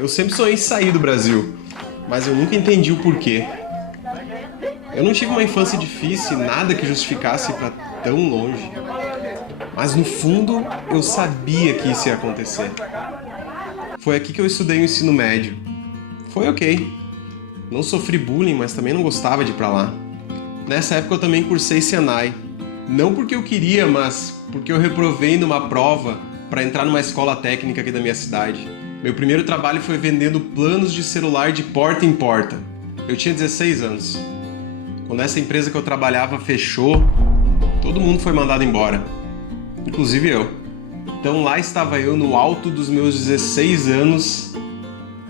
Eu sempre sonhei em sair do Brasil, mas eu nunca entendi o porquê. Eu não tive uma infância difícil, nada que justificasse ir para tão longe. Mas no fundo, eu sabia que isso ia acontecer. Foi aqui que eu estudei o ensino médio. Foi ok. Não sofri bullying, mas também não gostava de ir para lá. Nessa época eu também cursei Senai. Não porque eu queria, mas porque eu reprovei numa prova para entrar numa escola técnica aqui da minha cidade. Meu primeiro trabalho foi vendendo planos de celular de porta em porta. Eu tinha 16 anos. Quando essa empresa que eu trabalhava fechou, todo mundo foi mandado embora. Inclusive eu. Então lá estava eu no alto dos meus 16 anos,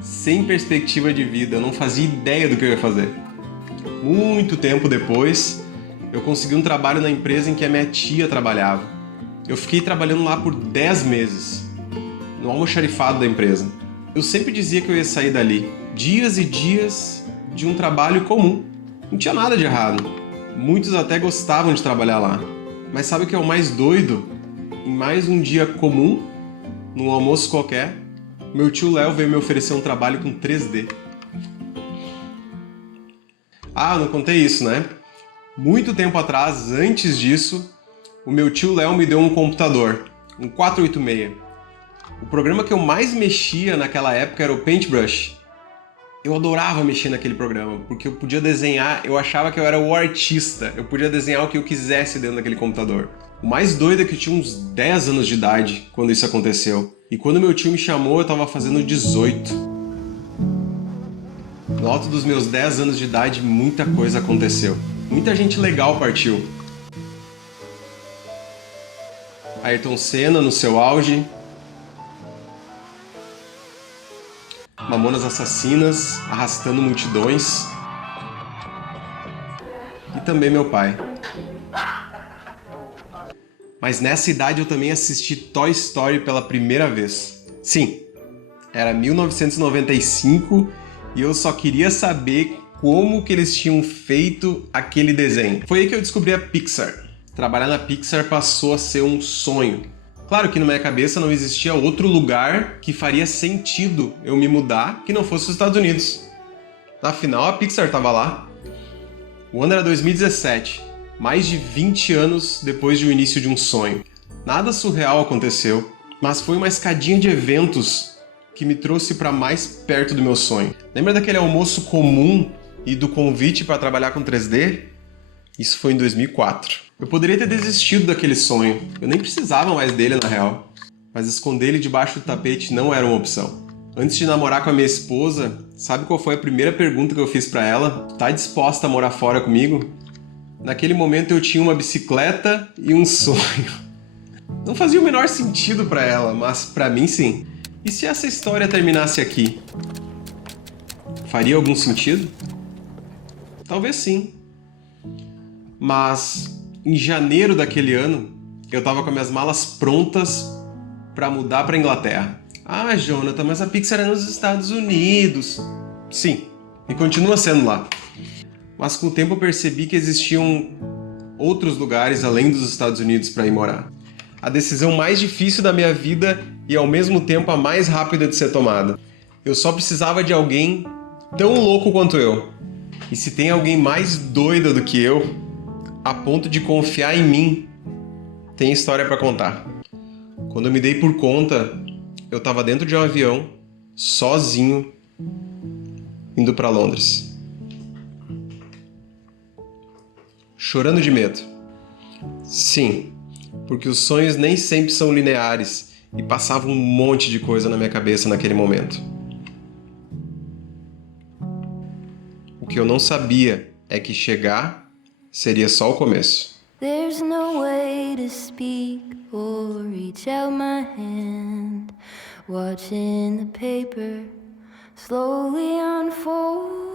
sem perspectiva de vida. Eu não fazia ideia do que eu ia fazer. Muito tempo depois, eu consegui um trabalho na empresa em que a minha tia trabalhava. Eu fiquei trabalhando lá por 10 meses, no almoxarifado da empresa. Eu sempre dizia que eu ia sair dali. Dias e dias de um trabalho comum. Não tinha nada de errado. Muitos até gostavam de trabalhar lá. Mas sabe o que é o mais doido? Em mais um dia comum, num almoço qualquer, meu tio Léo veio me oferecer um trabalho com 3D. Ah, não contei isso, né? Muito tempo atrás, antes disso, o meu tio Léo me deu um computador, um 486. O programa que eu mais mexia naquela época era o Paintbrush. Eu adorava mexer naquele programa, porque eu podia desenhar, eu achava que eu era o artista, eu podia desenhar o que eu quisesse dentro daquele computador. O mais doido é que eu tinha uns 10 anos de idade quando isso aconteceu. E quando meu tio me chamou, eu estava fazendo 18. No alto dos meus 10 anos de idade, muita coisa aconteceu. Muita gente legal partiu. Ayrton Senna no seu auge, Mamonas Assassinas arrastando multidões, e também meu pai. Mas nessa idade eu também assisti Toy Story pela primeira vez. Sim, era 1995 e eu só queria saber como que eles tinham feito aquele desenho. Foi aí que eu descobri a Pixar. Trabalhar na Pixar passou a ser um sonho. Claro que na minha cabeça não existia outro lugar que faria sentido eu me mudar que não fosse os Estados Unidos. Afinal, a Pixar estava lá. O ano era 2017, mais de 20 anos depois do início de um sonho. Nada surreal aconteceu, mas foi uma escadinha de eventos que me trouxe para mais perto do meu sonho. Lembra daquele almoço comum e do convite para trabalhar com 3D? Isso foi em 2004. Eu poderia ter desistido daquele sonho. Eu nem precisava mais dele, na real. Mas esconder ele debaixo do tapete não era uma opção. Antes de namorar com a minha esposa, sabe qual foi a primeira pergunta que eu fiz pra ela? Tá disposta a morar fora comigo? Naquele momento eu tinha uma bicicleta e um sonho. Não fazia o menor sentido pra ela, mas pra mim sim. E se essa história terminasse aqui? Faria algum sentido? Talvez sim. Mas em janeiro daquele ano, eu tava com minhas malas prontas para mudar para Inglaterra. Ah, Jonathan, mas a Pixar é nos Estados Unidos. Sim, e continua sendo lá. Mas com o tempo eu percebi que existiam outros lugares além dos Estados Unidos para ir morar. A decisão mais difícil da minha vida e ao mesmo tempo a mais rápida de ser tomada. Eu só precisava de alguém tão louco quanto eu. E se tem alguém mais doida do que eu, a ponto de confiar em mim, tem história para contar. Quando eu me dei por conta, eu estava dentro de um avião, sozinho, indo para Londres. Chorando de medo. Sim, porque os sonhos nem sempre são lineares e passava um monte de coisa na minha cabeça naquele momento. O que eu não sabia é que chegar seria só o começo. There's no way to speak or reach out my hand, watching the paper slowly unfold.